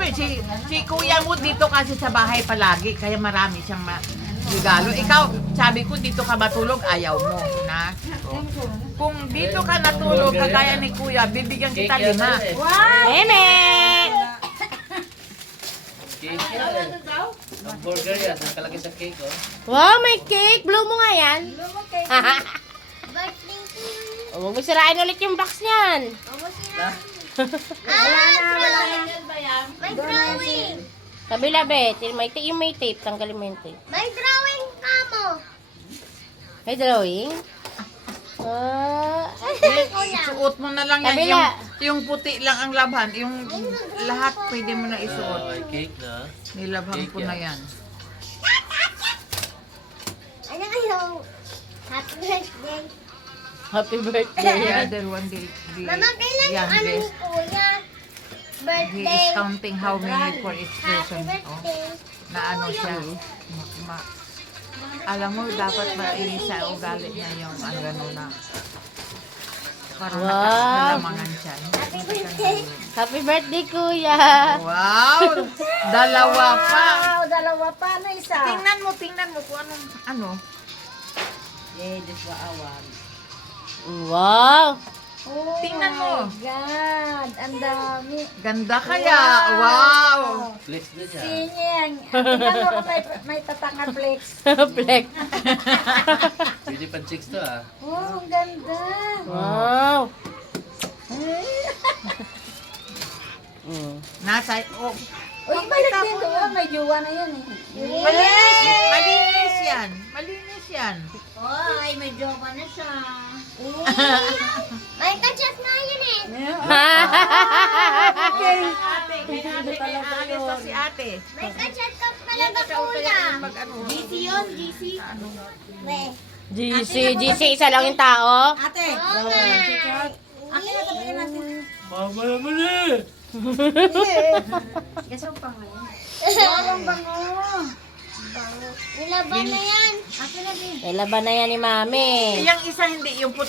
Siyempre, si kuya mo dito kasi sa bahay palagi, kaya marami siyang regalo. Ikaw, sabi ko dito ka matulog, ayaw mo, na. Kung dito ka natulog, kagaya ni kuya, bibigyan kita 5. Meme! Cake yan. Hamburger yan. Nakalagay sa cake, oh. Wow, may cake! Blow mo nga yan. Birthday ko yun. Huwag mo sirain ulit yung box niyan. May drawing. Kabila, Bet. Yung may tape. Tanggalin mo yung tape. May drawing ka mo. May drawing? Suot mo na lang yan. Kabila. Yung puti lang ang labhan. Yung lahat pwede mo na isuot. May cake na. Nilabhan ko na yan. Ano kayo? Happy birthday. Happy The birthday. other one, the Mama, kailan yung ano ni youngest. Kuya? He Birthday. is counting how many for each Happy person. Oh, birthday. na ano siya. Alam mo, dapat sa ugali niya yung ano gano'n na. Parang Wow. nakalamangan siya. Happy birthday. Happy birthday, Kuya. Wow! Dalawa pa! Wow, dalawa pa na isa. Tingnan mo kung anong, ano. Wow. Oh Tingnan mo. my God, ang dami. Ganda kaya. Wow! Flex na siya. Sinyeng. Tingnan mo kung may tatanga flex. Black. Pwede pa chicks to, ah. Oh, ang ganda. Wow. Nasa, oh, Uy, balik din doon. May jowa na yan eh. malinis yan. Malinis yan. Ay, may jowa na siya. May kachat na yun eh. Aalis na si ate. May kachat ka talaga, Kuya. Mag-ano. GC yun, GC. Weh. GC, isa lang yung tao. Ate, Oo nga. akin na tabihin natin. Mama naman eh! Gasong pa ngayon. Nilaban Bango. na yan. Akin na din. May laban na yan ni Mami. Yung isa hindi, yung puti.